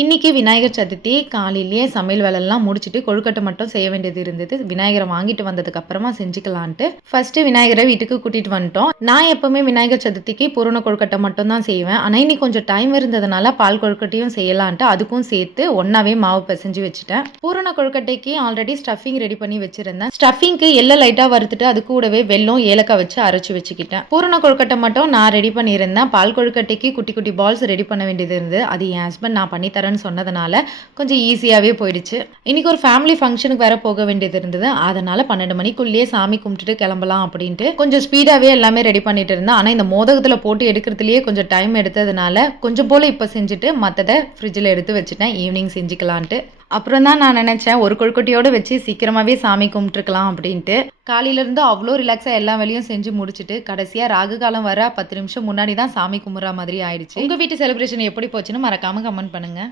இன்னைக்கு விநாயகர் சதுர்த்தி காலையிலேயே சமையல் வேலைலாம் முடிச்சுட்டு கொழுக்கட்டை மட்டும் செய்ய வேண்டியது இருந்தது. விநாயகரை வாங்கிட்டு வந்ததுக்கு அப்புறமா செஞ்சுக்கலான்ட்டு ஃபர்ஸ்ட் விநாயகரை வீட்டுக்கு கூட்டிட்டு வந்துட்டோம். நான் எப்பவுமே விநாயகர் சதுர்த்திக்கு பூரண கொழுக்கட்டை மட்டும் தான் செய்வேன். ஆனா இன்னைக்கு கொஞ்சம் டைம் இருந்ததுனால பால் கொழுக்கட்டையும் செய்யலான்ட்டு அதுக்கும் சேர்த்து ஒன்னாவே மாவு பிசைஞ்சு வச்சுட்டேன். பூரண கொழுக்கட்டைக்கு ஆல்ரெடி ஸ்டஃபிங் ரெடி பண்ணி வச்சிருந்தேன். ஸ்டஃபிங்க்கு எல்லாம் லைட்டா வறுத்துட்டு அது கூடவே வெல்லம் ஏலக்காய் வச்சு அரைச்சு வச்சுக்கிட்டேன். பூரண கொழுக்கட்டை மட்டும் நான் ரெடி பண்ணியிருந்தேன். பால் கொழுக்கட்டைக்கு குட்டி குட்டி பால்ஸ் ரெடி பண்ண வேண்டியது இருந்தது. அது என் ஹஸ்பண்ட் நான் பண்ணி சொன்னதுனால கொஞ்சம் ஈஸியாவே போயிடுச்சு. இன்னைக்கு ஒரு ஃபேமிலி ஃபங்க்ஷனுக்கு வேற போக வேண்டியது இருந்தது. அதனால 12 மணிக்குள்ளேயே சாமி கும்பிட்டுட்டு கிளம்பலாம் அப்படின்ட்டு கொஞ்சம் ஸ்பீடாவே எல்லாமே ரெடி பண்ணிட்டு இருந்தேன். ஆனா இந்த மோதகத்துல போட்டு எடுக்கிறதுலயே கொஞ்சம் டைம் எடுத்ததுனால கொஞ்சம் போல இப்ப செஞ்சுட்டு மத்தத ஃப்ரிட்ஜில் எடுத்து வச்சுட்டேன். ஈவினிங் செஞ்சுக்கலான்ட்டு. அப்புறம் தான் நான் நினைச்சேன் ஒரு கொழுக்கட்டையோட வச்சு சீக்கிரமாவே சாமி கும்பிட்டுருக்கலாம் அப்படின்ட்டு. காலையில இருந்து அவ்வளோ ரிலாக்ஸா எல்லா வேலையும் செஞ்சு முடிச்சுட்டு கடைசியா ராகு காலம் வர 10 நிமிஷம் முன்னாடி தான் சாமி கும்பிட்ற மாதிரி ஆயிடுச்சு. உங்க வீட்டு செலிப்ரேஷன் எப்படி போச்சுன்னு மறக்காம கமெண்ட் பண்ணுங்க.